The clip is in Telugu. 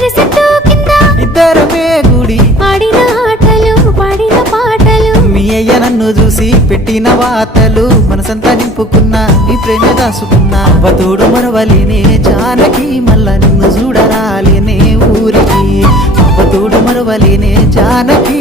మర్రి చెట్టు కింద ఇద్దరమే గుడి ఆడిన ఆటలు పాడిన పాటలు మీ అయ్య నన్ను చూసి పెట్టిన వాతలు మనసంతా నింపుకున్నా నీ ప్రేమ దాసుకున్నా అవ్వతోడు మరవలేనే జానకి మళ్ళా నిన్ను చూడరాలేనే ఊరికి అవ్వతోడు మరవలేనే జానకి